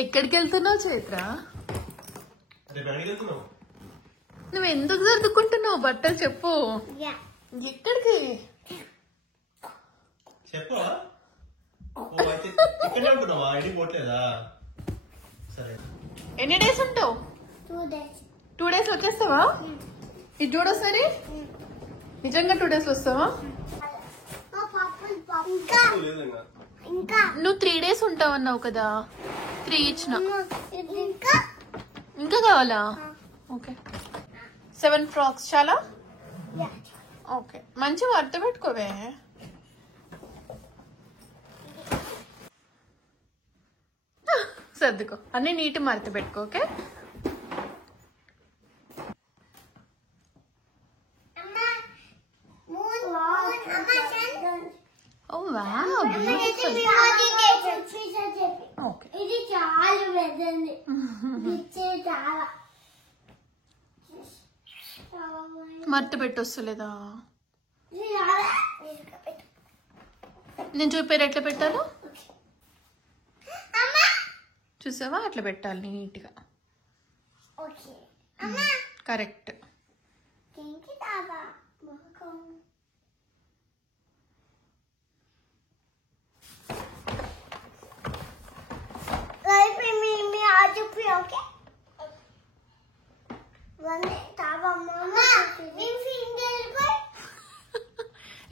ఎక్కడికి వెళ్తున్నావు చైత్ర? నువ్వు ఎందుకు సర్దుకుంటున్నావు బట్టలు? చెప్పు. ఎక్కడికి? ఎన్ని డేస్ ఉంటావు? 2 days వచ్చేస్తావా? ఇది చూడొసరి. నిజంగా 2 days వస్తావా? నువ్వు 3 days ఉంటావు అన్నావు కదా. 3 ఇచ్చిన. ఇంకా కావాలా? ఓకే. 7 frocks చాలా? ఓకే. మంచి మడత పెట్టుకోవే. సర్దుకో. అన్ని నీట్ మడత పెట్టుకో. ఓకే. మడత పెట్టొస్తలేదా? నేను చూపారు ఎట్లా పెట్టాలో. చూసావా? అట్లా పెట్టాలి నీట్గా. కరెక్ట్.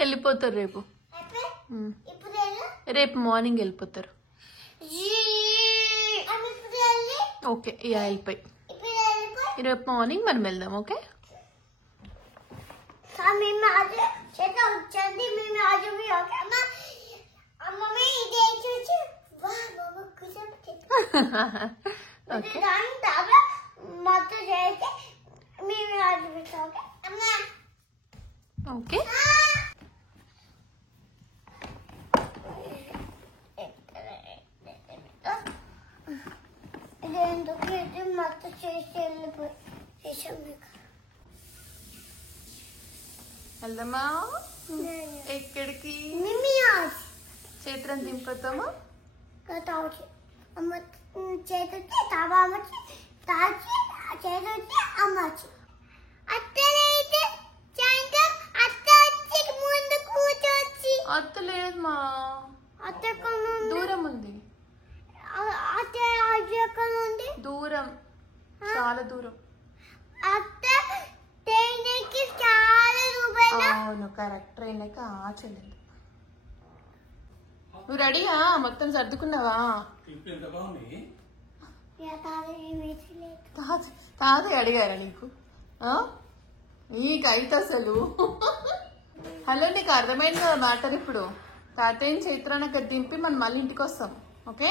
వెళ్ళిపోతారు రేపు. రేపు మార్నింగ్ వెళ్ళిపోతారు. ఓకే. వెళ్ళిపోయి రేపు మార్నింగ్ మనం వెళ్దాం. ఓకే. ఓకే. వెళ్దామా? ఎక్కడికి? చైత్రం దింపుతామా? అత్త లేదు మా. దూరం ఉంది. దూరం, చాలా దూరం. అవును కరెక్ట్. ట్రైన్ ఎక్క చెల్లింది. నువ్వు రెడీయా? మొత్తం సర్దుకున్నావా? తాతయ్య అడిగారా నీకు? నీకైతే అసలు. హలో, నీకు అర్థమైంది కదా మ్యాటర్? ఇప్పుడు తాతయ్యని చైత్రాన్ని అక్కడ దింపి మనం మళ్ళీ ఇంటికి వస్తాం. ఓకే.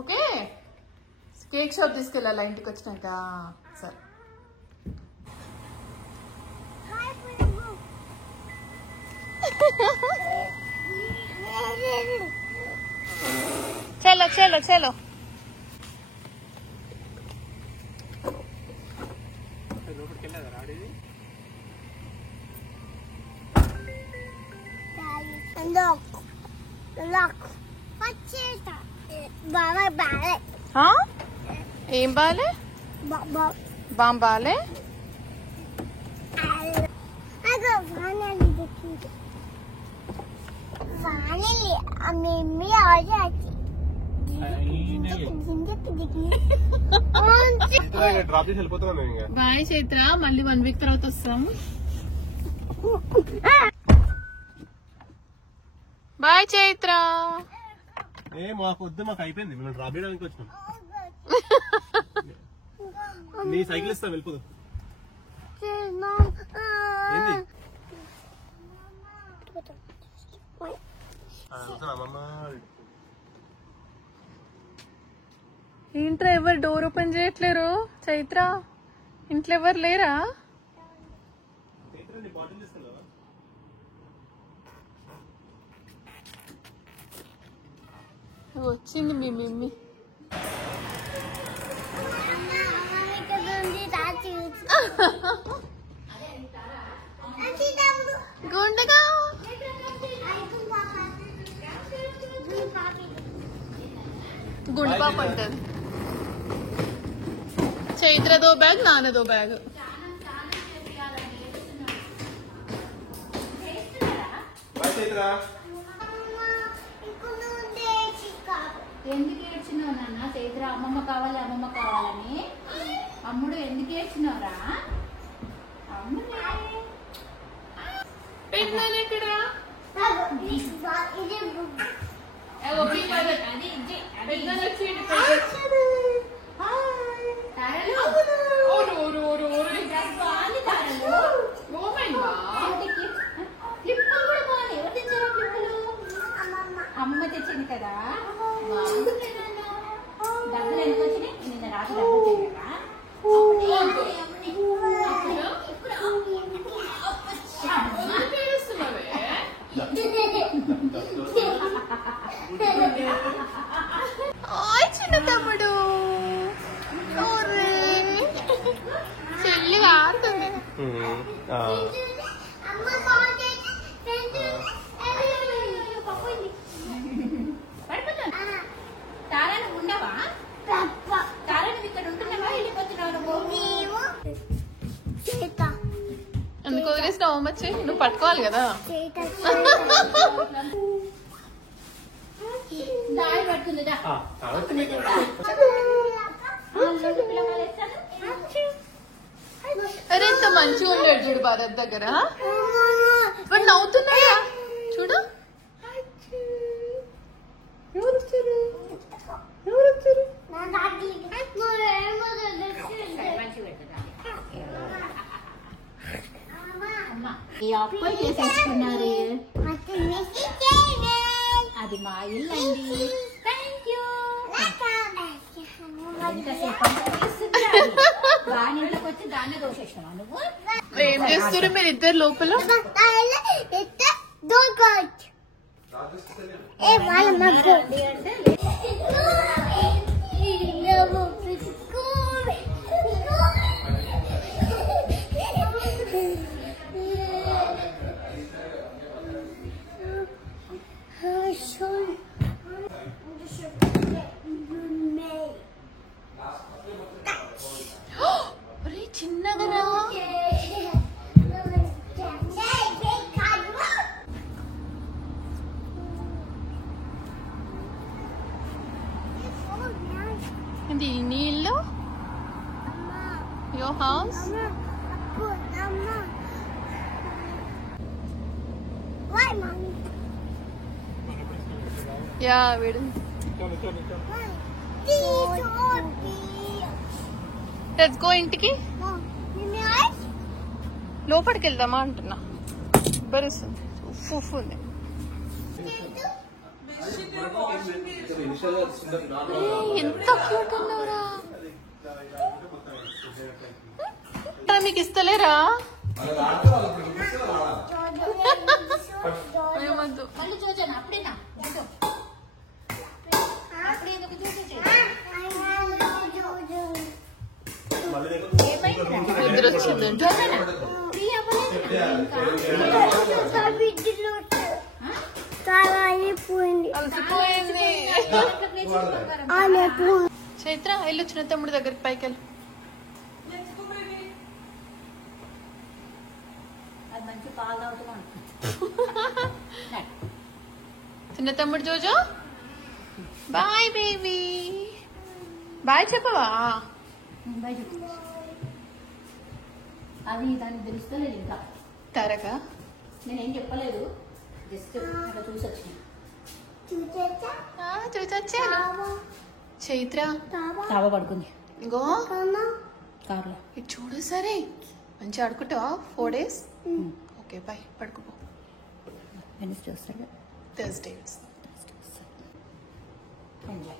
ఓకే. కేక్ షాప్ తీసుకెళ్ళాలా ఇంటికి వచ్చినాక? సరే. చలో చలో చలో. ఏం బాలే? బాలే. బాయ్ చైత్ర, మళ్ళీ 1 week తర్వాత వస్తాము. బాయ్ చైత్ర. మాకు వద్దు, మాకు అయిపోయింది. మేము డ్రాప్ చేయడానికి వచ్చినాం. నీ సైకిల్ ఇస్తా, వెళ్ళిపోదు. ఏంట్రా ఎవరు డోర్ ఓపెన్ చేయట్లేరు? చైత్ర, ఇంట్లో ఎవరు లేరా? వచ్చింది మీ మమ్మీ. గుండగా టాప్ అంటది. చైత్రదో బ్యాగ్, నాన్నదో బ్యాగ్. ఎందుకు ఏడ్చినావు నాన్న? చైత్ర అమ్మమ్మ కావాలి అమ్మమ్మ కావాలని. అమ్ముడు ఎందుకు ఏడ్చినావురా? అమ్మ తెచ్చింది కదా. డబ్బులు ఎందుకు వచ్చినాయి? నిన్న రాత్రి డబ్బులు వచ్చాయి కదా. చిన్న తమ్ముడు చెల్లి ఆడుతుంది. తారా నువ్వు ఉండవా? తారా నువ్వు ఇక్కడ ఉంటున్నావా? వెళ్ళిపోతున్నావు? ఎందుకు వదిలేసినావు? మచ్చి నువ్వు పట్టుకోవాలి కదా. దారి పడుతుంది. అరే ఎంత మంచిగా ఉన్నాడు చూడు భారత్ దగ్గర. వాడు నవ్వుతున్నాడా చూడు. అప్పులు చేసేసుకున్నారు. అది మా ఇల్లు అండి. Thank you. దాని ఇంట్లోకి వచ్చి దాన్నే దోషేసినావా నువ్వు? ఏం చేస్తారు మీరు ఇద్దరు లోపల? చిన్నగా రా. ఇది నీ ఇల్లు? Your house? యా వీడు. లెట్స్ గో ఇంటికి. లోపలికి వెళ్దామా అంటున్నా. బరుస్తుంది, ఉఫ్ ఉఫ్ ఉంది. ఎంత క్యూట్ ఉన్నావురా. మీకు ఇస్తలేరా? మళ్ళీ చూసాను అప్పుడేనా? అప్పుడే ఎందుకు చూసేసి నిద్ర వచ్చిందండి. అలసిపోయింది. చైత్ర వెళ్ళు చిన్న తమ్ముడి దగ్గరికి పైకి వెళ్ళు. అది మంచి పాలు తాగుతున్నాను. చిన్న తమ్ముడు జోజో బాయ్ బేబీ. బాయ్ చెప్పవా? అది దానికి తెలుస్తలేదు ఇంకా. తరగా నేనేం చెప్పలేదు, జస్ట్ అక్కడ చూసి వచ్చిన. చూసొచ్చాను. చైత్ర తావ పడుకుంది ఇంకో కార్లో. ఇది చూడు సరే మంచిగా ఆడుకుంటావా 4 days? ఓకే బాయ్, పడుకోపో. వెనస్డే వస్తాడు, థర్స్డే ఎంజాయ్.